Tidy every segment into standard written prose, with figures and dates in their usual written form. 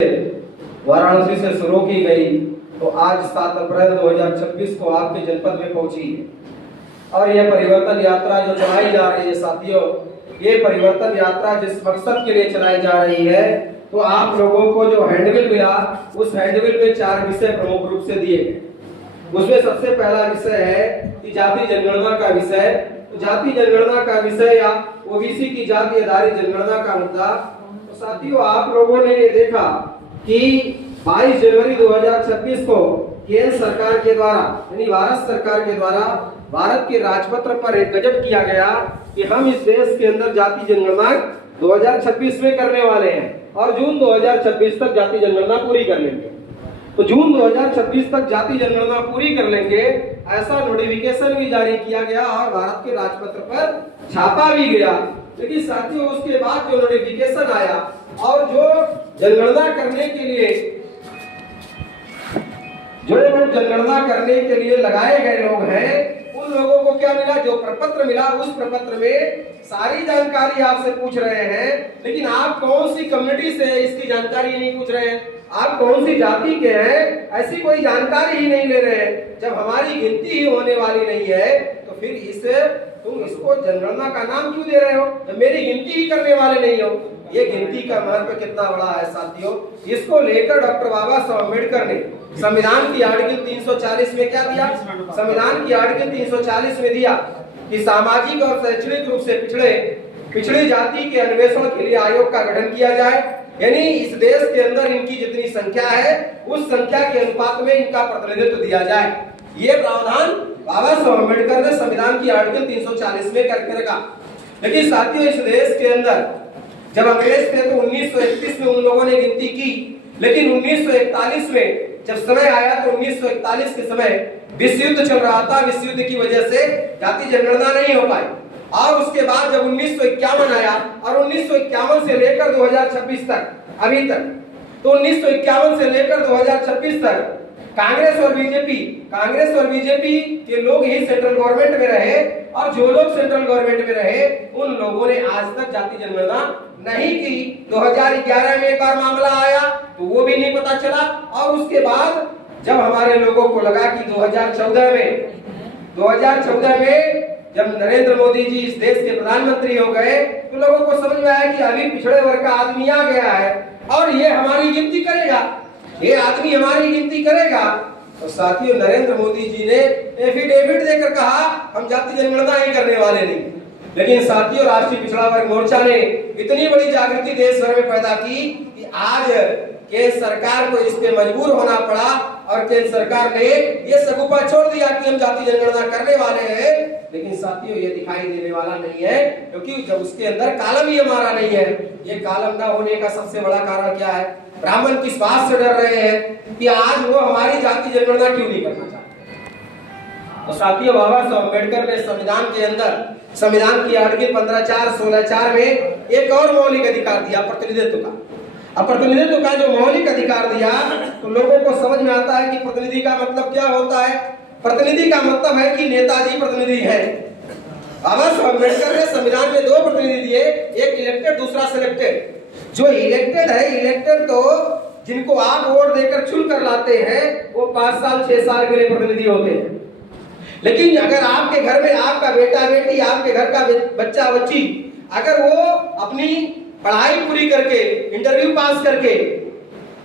वाराणसी से शुरू की गई तो आज 7 अप्रैल 2026 को आपके जनपद में पहुंची है। और यह परिवर्तन यात्रा जो चलाई जा रही है साथियों, ये परिवर्तन यात्रा जिस मकसद के लिए चलाई जा रही है, तो आप लोगों को जो हैंडबिल मिला, उस हैंडबिल में 4 विषय प्रमुख रूप से दिए गए। उसमें सबसे पहला विषय है कि जाति जनगणना का विषय। तो जाति जनगणना का विषय या ओबीसी की जाति आधारित जनगणना का मुद्दा। तो साथियों, आप लोगों ने ये देखा कि 22 जनवरी 2026 को केंद्र सरकार के द्वारा यानी भारत सरकार के द्वारा भारत के राजपत्र पर एक गजट किया गया कि हम इस देश के अंदर जाति जनगणना 2026 में करने वाले हैं और जून 2026 तक जाति जनगणना पूरी कर लेंगे। तो जून 2026 तक जाति जनगणना पूरी कर लेंगे, ऐसा नोटिफिकेशन भी जारी किया गया और भारत के राजपत्र पर छापा भी गया। लेकिन साथियों, उसके बाद जो नोटिफिकेशन आया और जो जनगणना करने के लिए जो लोग जनगणना करने के लिए लगाए गए लोग हैं, उन लोगों को क्या मिला? जो प्रपत्र मिला, उस प्रपत्र में सारी जानकारी आपसे पूछ रहे हैं, लेकिन आप कौन सी कम्युनिटी से इसकी जानकारी नहीं पूछ रहे हैं, आप कौन सी जाति के हैं, ऐसी कोई जानकारी ही नहीं ले रहे हैं। जब हमारी गिनती ही होने वाली नहीं है तो फिर तुम इसको जनगणना का नाम क्यों दे रहे हो, जब मेरी गिनती ही करने वाले नहीं हो। ये गिनती का महत्व कितना बड़ा है साथियों। इसको लेकर डॉक्टर बाबा साहब अम्बेडकर ने संविधान की आर्टिकल 340 में क्या दिया? संविधान की आर्टिकल 340 में दिया कि सामाजिक और शैक्षणिक रूप से पिछड़ी जाति के अन्वेषण के लिए आयोग का गठन किया जाए, यानी इस देश के अंदर इनकी जितनी संख्या है उस संख्या के अनुपात में इनका प्रतिनिधित्व दिया जाए। ये प्रावधान बाबा साहब अम्बेडकर ने संविधान की आर्टिकल 340 में करके रखा। लेकिन साथियों, इस देश के अंदर जब अंग्रेज थे तो 1931 में उन लोगों ने गिनती की, लेकिन 1941 में जब समय आया तो 1941 के समय विश्व युद्ध चल रहा था। विश्व युद्ध की वजह से जाति जनगणना नहीं हो पाई। और उसके बाद जब 1951 आया और 1951 से लेकर 2026 तक अभी तक, तो 1951 से लेकर 2026 तक कांग्रेस और बीजेपी के लोग ही सेंट्रल गवर्नमेंट में रहे और जो लोग सेंट्रल गवर्नमेंट में रहे उन लोगों ने आज तक जाति जनगणना नहीं की। 2011 में एक बार मामला आया तो वो भी नहीं पता चला। और उसके बाद जब हमारे लोगों को लगा कि 2014 में जब नरेंद्र मोदी जी इस देश के प्रधानमंत्री हो गए तो लोगों को समझ में आया कि अभी पिछड़े वर्ग का आदमी आ गया है और ये हमारी गिनती करेगा, ये आदमी हमारी गिनती करेगा। तो साथियों, नरेंद्र मोदी जी ने एफिडेविट देकर कहा हम जाति जनगणना ही करने वाले नहीं। लेकिन साथियों, राष्ट्रीय पिछड़ा वर्ग मोर्चा ने इतनी बड़ी जागृति देश भर में पैदा की कि आज केंद्र सरकार को इस पे मजबूर होना पड़ा और केंद्र सरकार ने ये सगुफा छोड़ दिया कि हम जाति जनगणना करने वाले हैं। लेकिन साथियों, ये दिखाई देने वाला नहीं है, क्योंकि जब उसके अंदर कॉलम ही हमारा नहीं है। ये कॉलम ना होने का सबसे बड़ा कारण क्या है? ब्राह्मण किस बात से डर रहे हैं कि आज वो हमारी जाति जनगणना क्यों नहीं करना चाहते। तो साथियों, बाबा साहब अम्बेडकर ने संविधान के अंदर संविधान की आर्टिकल 15(4), 16(4) में एक और मौलिक अधिकार दिया, प्रतिनिधित्व का। अब प्रतिनिधित्व का जो मौलिक अधिकार दिया तो लोगों को समझ में आता है कि प्रतिनिधि का मतलब क्या होता है। प्रतिनिधि का मतलब है कि नेताजी प्रतिनिधि है। बाबा साहब अम्बेडकर ने संविधान में 2 प्रतिनिधि दिए, एक इलेक्टेड, दूसरा सिलेक्टेड। जो इलेक्टेड है, इलेक्टेड तो जिनको आप वोट देकर चुन कर लाते हैं वो 5 साल 6 साल के लिए प्रतिनिधि होते हैं। लेकिन अगर आपके घर में आपका बेटा बेटी, आपके घर का बच्चा बच्ची, अगर वो अपनी पढ़ाई पूरी करके इंटरव्यू पास करके,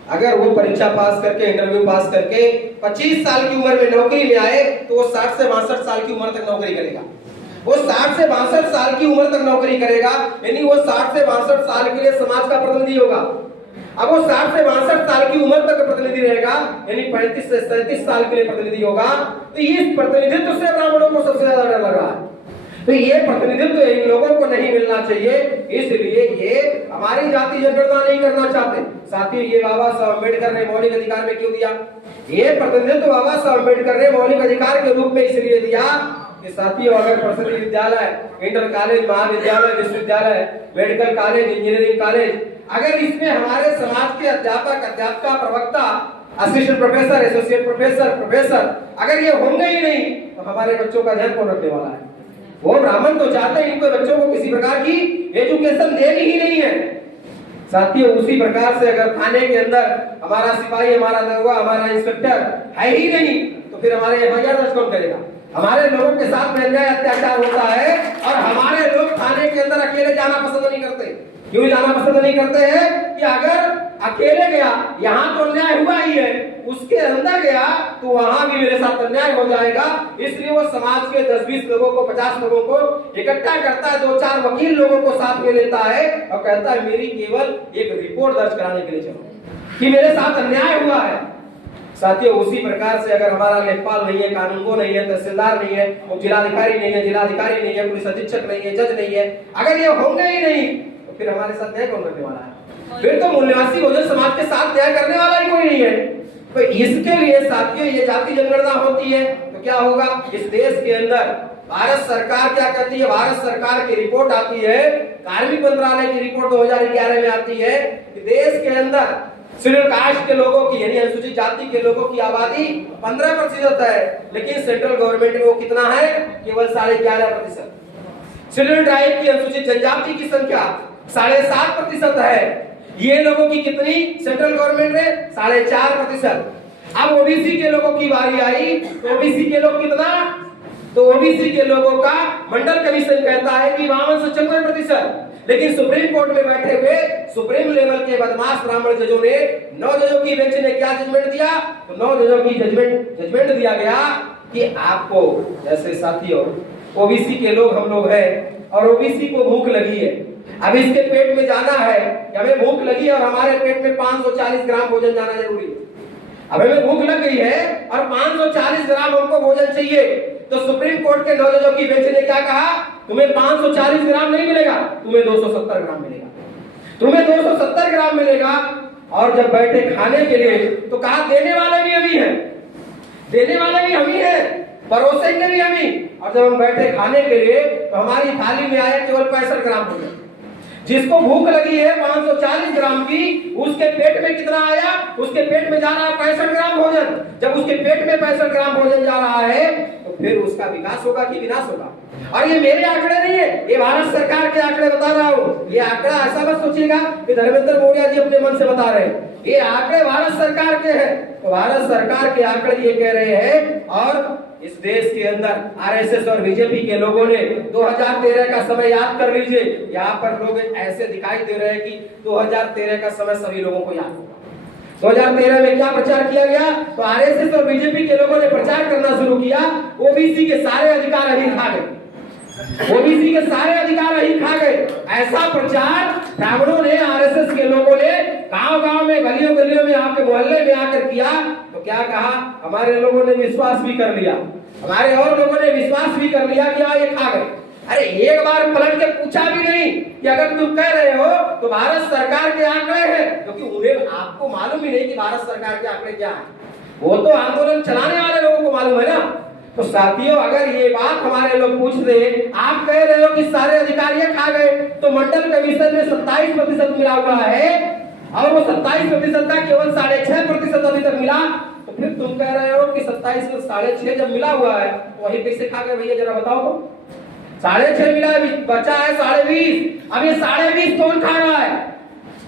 अगर वो परीक्षा पास करके इंटरव्यू पास करके 25 साल की उम्र में नौकरी में आए तो वो 60 से 62 साल की उम्र तक नौकरी करेगा। वो 60 से 62 साल की उम्र तक नौकरी करेगा, यानी वो 60 से 62 साल के लिए समाज का प्रतिनिधि होगा। अब वो 60 से 62 साल की उम्र तक प्रतिनिधि रहेगा, यानी 35 से 37 साल के लिए प्रतिनिधि होगा। तो इस प्रतिनिधित्व से ब्राह्मणों को सबसे ज्यादा डर लग रहा है। तो ये प्रतिनिधित्व इन लोगों को नहीं मिलना चाहिए, इसलिए ये हमारी जाति जनगणना नहीं करना चाहते। साथियों, ये बाबा साहब अम्बेडकर ने मौलिक अधिकार में क्यों दिया? ये प्रतिनिधित्व बाबा साहब अम्बेडकर ने मौलिक अधिकार के रूप में इसलिए दिया कि साथियों, अगर प्रसिद्ध विद्यालय, इंटर कॉलेज, महाविद्यालय, विश्वविद्यालय, मेडिकल कॉलेज, इंजीनियरिंग कॉलेज, अगर इसमें हमारे समाज के अध्यापक, अध्यापिका, प्रवक्ता, असिस्टेंट प्रोफेसर, एसोसिएट प्रोफेसर अगर ये होंगे ही नहीं तो हमारे बच्चों का ध्यान कौन रखने वाला है? वो ब्राह्मण तो चाहते हैं इनको बच्चों को किसी प्रकार की एजुकेशन देनी ही नहीं है। साथियों उसी प्रकार से अगर थाने के अंदर हमारा सिपाही, हमारा दरोगा, हमारा इंस्पेक्टर है ही नहीं तो फिर हमारे एफआईआर दर्ज कौन करेगा? हमारे लोगों के साथ में अन्याय अत्याचार होता है और हमारे लोग थाने के अंदर अकेले जाना पसंद नहीं करते। क्यों जाना पसंद नहीं करते हैं? कि अगर अकेले गया, यहाँ तो अन्याय हुआ ही है, उसके अंदर गया तो वहां भी मेरे साथ अन्याय हो जाएगा, इसलिए वो समाज के 10-20 लोगों को, 50 लोगों को इकट्ठा करता है, 2-4 वकील लोगों को साथ में लेता है और कहता है मेरी केवल एक रिपोर्ट दर्ज कराने के लिए चलो कि मेरे साथ अन्याय हुआ है। साथियों उसी प्रकार से अगर हमारा लेखपाल नहीं है, कानूनगो नहीं है, तहसीलदार नहीं है, जिलाधिकारी नहीं है, जिलाधिकारी नहीं है, पुलिस अधीक्षक नहीं है, जज नहीं है, अगर ये होंगे ही नहीं तो फिर हमारे साथ न्याय कौन करने वाला है? फिर तो मूल निवासी बहुजन समाज के साथ न्याय करने वाला ही कोई नहीं है। तो इसके लिए साथियों ये जाति जनगणना होती है तो क्या होगा? इस देश के अंदर भारत सरकार क्या करती है? भारत सरकार की रिपोर्ट आती है, कार्मिक मंत्रालय की रिपोर्ट 2011 में आती है कि देश के अंदर शेड्यूल कास्ट के लोगों की यानी अनुसूचित जाति के लोगों की आबादी 15% है, लेकिन सेंट्रल गवर्नमेंट में वो कितना है? केवल 11.5%। शेड्यूल ट्राइब की अनुसूचित जनजाति की संख्या 7.5% है। ये लोगों की कितनी? सेंट्रल गवर्नमेंट में 4.5%। अब ओबीसी के लोगों की बारी आई तो ओबीसी के लोग कितना? तो ओबीसी के लोगों का मंडल कमीशन कहता है कि 52 से 54%, लेकिन सुप्रीम कोर्ट में बैठे हुए सुप्रीम लेवल के बदमाश ब्राह्मण जजों ने 9 जजों की बेंच ने क्या जजमेंट दिया? तो 9 जजों की जजमेंट दिया गया कि आपको, जैसे साथियों ओबीसी के लोग हम लोग हैं और ओबीसी को भूख लगी है, अब इसके पेट में जाना है कि हमें भूख लगी है और हमारे पेट में 540 ग्राम भोजन जाना जरूरी है। अब हमें भूख लग गई है और 540 ग्राम हमको भोजन चाहिए, तो सुप्रीम कोर्ट के 9 जजों की बेंच ने क्या कहा? तुम्हें 540 ग्राम नहीं मिलेगा, तुम्हें 270 ग्राम मिलेगा, तुम्हें 270 ग्राम मिलेगा। और जब बैठे खाने के लिए तो कहा देने वाले भी हम ही हैं, देने वाले भी हम ही हैं, परोसेंगे भी हम ही। और जब हम बैठे खाने के लिए तो हमारी थाली में आया केवल 65 ग्राम भोजन। जिसको भूख लगी है 540 ग्राम की, उसके पेट में कितना आया? उसके पेट में जा रहा है 65 ग्राम भोजन। जब उसके पेट में 65 ग्राम भोजन जा रहा है तो फिर उसका विकास होगा कि विनाश होगा? और ये मेरे आंकड़े नहीं है, ये भारत सरकार के आंकड़े बता रहा हूँ। ये आंकड़ा ऐसा मत सोचिएगा कि धर्मेंद्र मौर्य जी अपने मन से बता रहे हैं, ये आंकड़े भारत सरकार के हैं। तो भारत सरकार के आंकड़े ये कह रहे हैं। और इस देश के अंदर आरएसएस और बीजेपी के लोगों ने 2013 का समय याद कर लीजिए। यहाँ पर लोग ऐसे दिखाई दे रहे हैं कि 2013 का समय सभी लोगों को याद होगा। 2013 में क्या प्रचार किया गया? तो आरएसएस और बीजेपी के लोगों ने प्रचार करना शुरू किया, ओबीसी के सारे अधिकार अभी खा गए, ओबीसी के सारे अधिकार अभी खा गए। ऐसा प्रचार ब्राह्मणों ने, आरएसएस के लोगों ने गांव-गांव में, गलियों-गलियों में, आपके मोहल्ले में आकर किया। तो क्या कहा? हमारे लोगों ने विश्वास भी कर लिया, हमारे और लोगों ने विश्वास भी कर लिया कि हाँ ये खा गए। अरे एक बार पलट के पूछा भी नहीं कि अगर तुम कह रहे हो तो भारत सरकार के आंकड़े हैं, क्योंकि उन्हें आपको मालूम ही नहीं कि भारत सरकार के आंकड़े क्या है, वो तो आंदोलन चलाने वाले लोगों को मालूम है ना। तो साथियों अगर ये बात हमारे लोग पूछते, आप कह रहे हो कि सारे अधिकार ये खा गए, तो मंडल कमीशन में 27% मिला हुआ है और वो 27% का केवल 6.5% अभी तक मिला। तो फिर तुम कह रहे हो कि 27 में 6.5 जब मिला हुआ है तो वही कैसे खा गए भैया? जरा बताओ तो। 6.5 मिला है, बचा है 20.5। अब ये 20.5 कौन खा रहा है?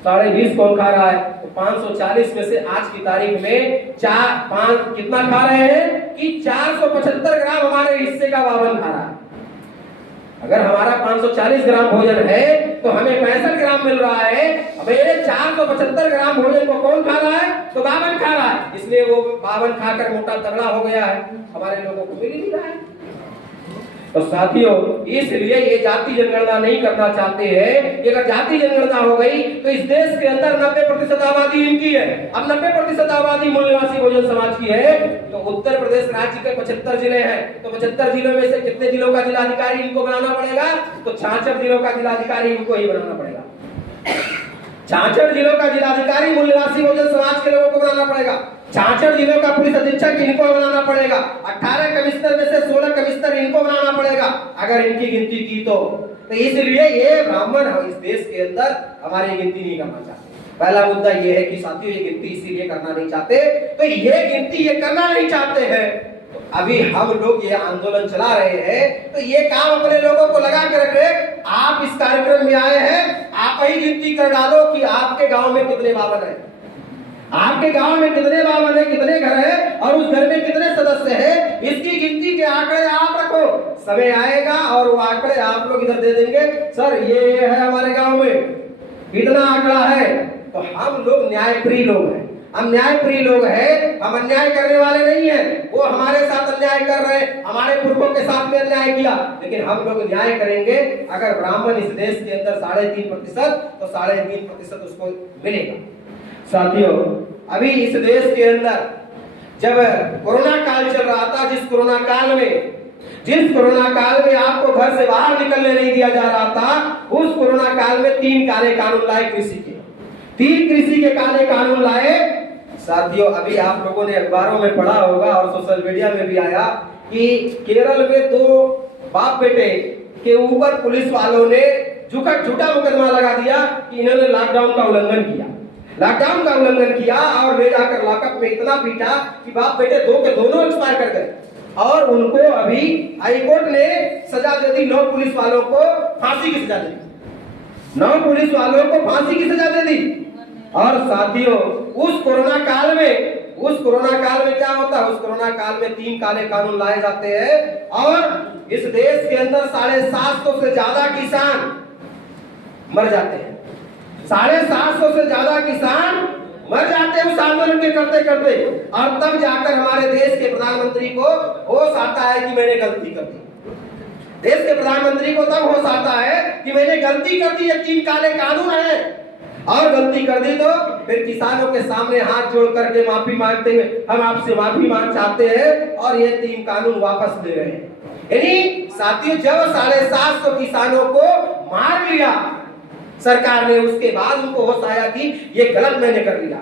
20.5 कौन खा रहा है? तो 540 में से आज की तारीख में 4-5 कितना खा रहे हैं कि 475 ग्राम हमारे हिस्से का बावन खा रहा है। अगर हमारा 540 ग्राम भोजन है तो हमें 65 ग्राम मिल रहा है, मेरे 475 ग्राम भोजन को कौन खा रहा है? तो बावन खा रहा है। इसलिए वो बावन खाकर मोटा तगड़ा हो गया है, हमारे लोगों को मिल ही नहीं रहा है। तो साथियों इसलिए ये जाति जनगणना नहीं करना चाहते हैं कि अगर जाति जनगणना हो गई तो इस देश के अंदर 90% आबादी इनकी है। अब 90% आबादी मूल निवासी बहुजन समाज की है। तो उत्तर प्रदेश राज्य के 75 जिले हैं, तो 75 जिलों में से कितने जिलों का जिलाधिकारी इनको बनाना पड़ेगा? तो 66 जिलों का जिलाधिकारी इनको ही बनाना पड़ेगा। 66 जिलों का जिलाधिकारी मूल निवासी बहुजन समाज के लोगों को बनाना पड़ेगा। 66 जिलों का पुलिस अधीक्षक इनको बनाना पड़ेगा। 18 कमिश्नर में से 16 कमिश्नर इनको बनाना पड़ेगा अगर इनकी गिनती की तो इसलिए ये ब्राह्मण इस देश के अंदर हमारी गिनती नहीं करना चाहते। पहला मुद्दा ये है कि साथियों ये गिनती इसीलिए करना नहीं चाहते। तो ये गिनती ये करना नहीं चाहते हैं अभी हम लोग ये आंदोलन चला रहे हैं, तो ये काम अपने लोगों को लगा के रखे। आप इस कार्यक्रम में आए हैं, आप ही गिनती कर डालो कि आपके गांव में कितने बावन है, आपके गांव में कितने बावन है, कितने घर है और उस घर में कितने सदस्य हैं, इसकी गिनती के आंकड़े आप रखो। समय आएगा और वो आंकड़े आप लोग इधर दे देंगे, सर ये है हमारे गांव में इतना आंकड़ा है। तो हम लोग न्यायप्रिय लोग हैं, हम न्यायप्रिय लोग हैं, हम अन्याय करने वाले नहीं हैं। वो हमारे साथ अन्याय कर रहे हैं, हमारे पुरखों के साथ में अन्याय किया, लेकिन हम लोग न्याय करेंगे। अगर ब्राह्मण इस देश के अंदर 3.5% तो 3.5% उसको मिलेगा। साथियों, अभी इस देश के अंदर जब कोरोना काल चल रहा था, जिस कोरोना काल में आपको घर से बाहर निकलने नहीं दिया जा रहा था, उस कोरोना काल में 3 काले कानून लाए कृषि के, 3 कृषि के काले कानून लाए। साथियों, अभी आप लोगों ने अखबारों में पढ़ा होगा और सोशल मीडिया में भी आया कि केरल में 2 बाप बेटे के ऊपर पुलिस वालों ने झूठा मुकदमा लगा दिया कि इन्होंने लॉकडाउन का उल्लंघन किया और ले जाकर लॉकअप में इतना पीटा कि बाप बेटे 2 के दोनों एक्सपायर कर गए। और उनको अभी हाईकोर्ट ने सजा दे दी, 9 पुलिस वालों को फांसी की सजा दे दी, 9 पुलिस वालों को फांसी की सजा दे दी। और साथियों, उस कोरोना काल में क्या होता है, उस कोरोना काल में 3 काले कानून लाए जाते हैं और इस देश के अंदर 750 से ज्यादा किसान मर जाते हैं, 750 से ज्यादा किसान मर जाते हैं उस आंदोलन के करते करते। और तब जाकर हमारे देश के प्रधानमंत्री को होश आता है कि मैंने गलती कर दी। देश के प्रधानमंत्री को तब होश आता है कि मैंने गलती कर दी, ये 3 काले कानून हैं और गलती कर दी। तो फिर किसानों के सामने हाथ जोड़ करके माफी मांगते हुए हम आपसे माफी मांग चाहते हैं और ये 3 कानून वापस ले रहे हैं। यानी साथियों, जब 750 किसानों को मार लिया सरकार ने, उसके बाद उनको होश आया कि ये गलत मैंने कर लिया,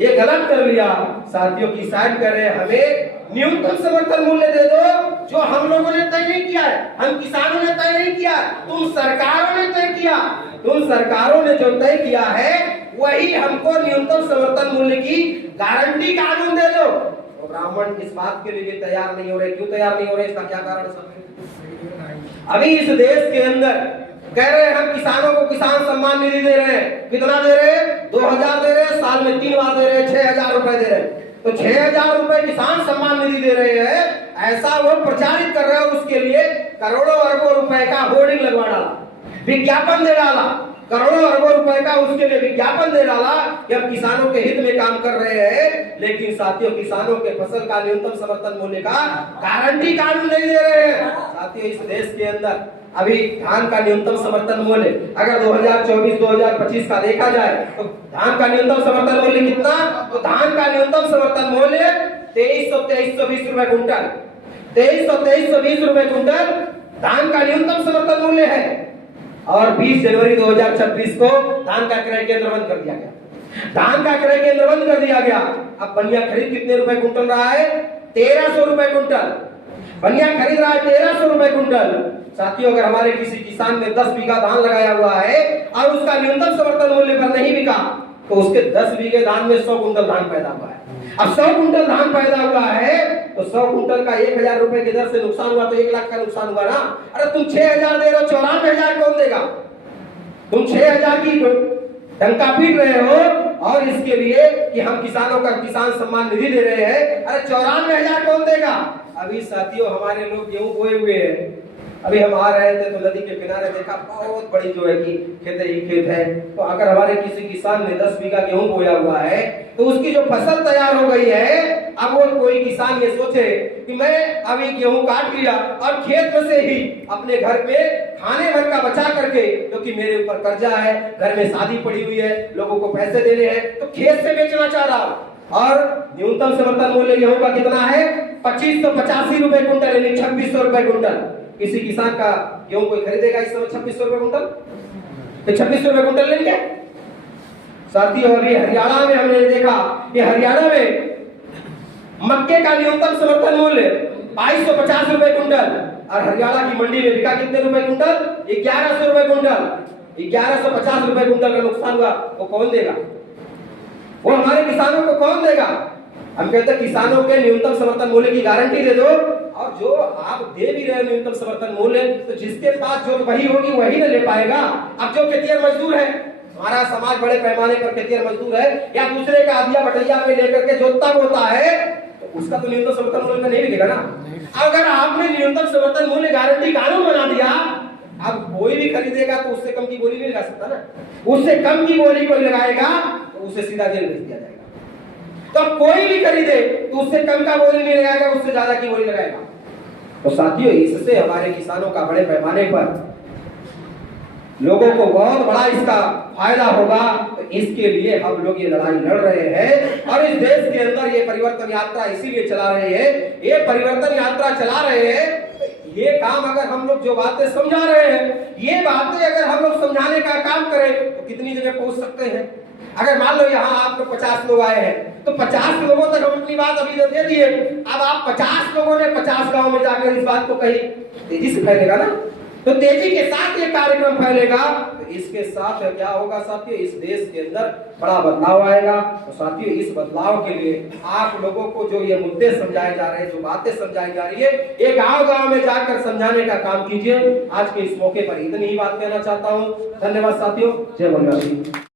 ये गलत कर लिया। साथियों, किसान कह रहे हैं हमें न्यूनतम समर्थन मूल्य दे दो, जो हम लोगों ने तय नहीं किया है, हम किसानों ने तय नहीं किया, तुम सरकारों ने तय किया, तुम सरकारों ने जो तय किया है वही हमको न्यूनतम समर्थन मूल्य की गारंटी कानून दे दो। तो ब्राह्मण इस बात के लिए तैयार नहीं हो रहे। क्यों तैयार नहीं हो रहे, इसका क्या कारण है? अभी इस देश के अंदर कह रहे हैं हम किसानों को किसान सम्मान निधि दे रहे हैं, कितना दे रहे हैं? 2000 दे रहे हैं, साल में 3 बार दे रहे हैं, 6000 रुपए दे रहे हैं। तो 6000 रुपए किसान सम्मान निधि दे रहे हैं, ऐसा वो प्रचारित कर रहे हैं। उसके लिए करोड़ों अरबों रुपए का होर्डिंग लगवा डाला, विज्ञापन दे डाला, करोड़ों अरबों रुपए का उसके लिए विज्ञापन दे डाला कि हम किसानों के हित में काम कर रहे हैं। लेकिन साथियों, किसानों के फसल का न्यूनतम समर्थन मूल्य का गारंटी कानून नहीं दे रहे हैं। साथियों, इस देश के अंदर अभी धान का न्यूनतम समर्थन मूल्य अगर 2024-2025 का देखा जाए तो धान का न्यूनतम समर्थन मूल्य कितना? तो धान का न्यूनतम समर्थन मूल्य 2320 रुपए कुंटल, 2320 रुपए कुंटल धान का न्यूनतम समर्थन मूल्य है। और 20 जनवरी 2026 को धान का क्रय केंद्र बंद कर दिया गया, धान का क्रय केंद्र बंद कर दिया गया। अब बनिया खरीद कितने रुपए कुंटल रहा है? 1300 रुपए कुंटल बनिया खरीद रहा है, 1300 रुपए कुंटल। साथियों, अगर हमारे किसी किसान ने 10 बीघा धान लगाया हुआ है और उसका न्यूनतम समर्थन मूल्य पर नहीं बिका, तो उसके 10 बीघे धान में 100 कुंटल धान पैदा हुआ है। अब 100 कुंटल धान पैदा हुआ है तो 100 कुंटल का 1000 रुपए की दर से नुकसान हुआ तो 1 लाख का नुकसान हुआ ना। अरे तुम 6000 दे रहे हो, 94,000 कौन देगा? तुम 6000 की टंका पीट रहे हो और इसके लिए कि हम किसानों का किसान सम्मान निधि दे रहे हैं। अरे 94,000 कौन देगा? अभी साथियों, हमारे लोग गेहूं बोए हुए हैं। अभी हम आ रहे थे तो नदी के किनारे देखा बहुत बड़ी जो है कि खेत है। तो अगर हमारे किसी किसान ने 10 बीघा गेहूं बोया हुआ है तो उसकी जो फसल तैयार हो गई है, अब वो कोई किसान ये सोचे कि मैं अभी गेहूं काट लिया और खेत में से ही अपने घर में खाने भर का बचा करके, क्योंकि मेरे ऊपर कर्जा है, घर में शादी पड़ी हुई है, लोगों को पैसे देने हैं, तो खेत से बेचना चाह रहा हूं। और न्यूनतम समर्थन मूल्य गेहूं का कितना है? 2585 रुपए कुंटल, यानी 2600 रुपए कुंटल। किसी किसान का गेहूं कोई खरीदेगा इस समय 2600 रुपए कुंटल? तो 2600 रुपए कुंटल लेंगे। साथियों, अभी हरियाणा में हमने देखा कि हरियाणा में मक्के का न्यूनतम समर्थन मूल्य 2250 रुपए कुंटल और हरियाणा की मंडी में बिका कितने रुपए कुंटल? 1100 रुपए कुंटल। 1150 रुपए कुंटल का नुकसान हुआ, वो कौन देगा? वो हमारे किसानों को कौन देगा? हम कहते हैं किसानों के न्यूनतम समर्थन मूल्य की गारंटी दे दो, और जो आप दे भी रहे हो न्यूनतम समर्थन मूल्य, तो जिसके पास जो वही होगी वही ना ले पाएगा। अब जो खेतिहर मजदूर है, हमारा समाज बड़े पैमाने पर खेतिहर मजदूर है, या दूसरे का आधिया बटैया पे लेकर के जोतता बोता है, तो उसका तो न्यूनतम समर्थन मूल्य नहीं बिकेगा ना। अगर आपने न्यूनतम समर्थन मूल्य गारंटी कानून बना दिया, अब कोई भी खरीदेगा तो उससे कम की बोली नहीं लगा सकता ना। उससे कम की बोली कोई लगाएगा तो उसे सीधा जेल भेज दिया जाएगा। तो कोई भी खरीदे तो उससे कम का बोली नहीं लगाएगा, उससे ज्यादा की बोली लगाएगा। तो साथियों, इससे हमारे किसानों का बड़े पैमाने पर लोगों को बहुत बड़ा इसका फायदा होगा। तो इसके लिए हम लोग ये लड़ाई लड़ रहे हैं, और इस देश के अंदर ये परिवर्तन यात्रा इसीलिए चला रहे हैं। ये परिवर्तन यात्रा चला रहे हैं, ये काम अगर हम लोग जो बातें समझा रहे हैं, ये बातें अगर हम लोग समझाने का काम करें तो कितनी जगह पहुंच सकते हैं। अगर मान लो यहाँ आपको 50 लोग आए हैं, तो 50 लोगों तक हम अपनी बात अभी दे दिए। अब आप 50 लोगों ने 50 गांव में जाकर इस बात को कही, तेजी से फैलेगा ना। तो तेजी के साथ ये कार्यक्रम फैलेगा, तो इसके साथ क्या होगा साथियों, इस देश के अंदर बड़ा बदलाव आएगा। तो साथियों, इस बदलाव के लिए आप लोगों को जो ये मुद्दे समझाए जा रहे हैं, जो बातें समझाई जा रही है, ये गांव-गांव में जाकर समझाने का काम कीजिए। आज के इस मौके पर इतनी ही बात कहना चाहता हूँ। धन्यवाद साथियों, जय बंगाली।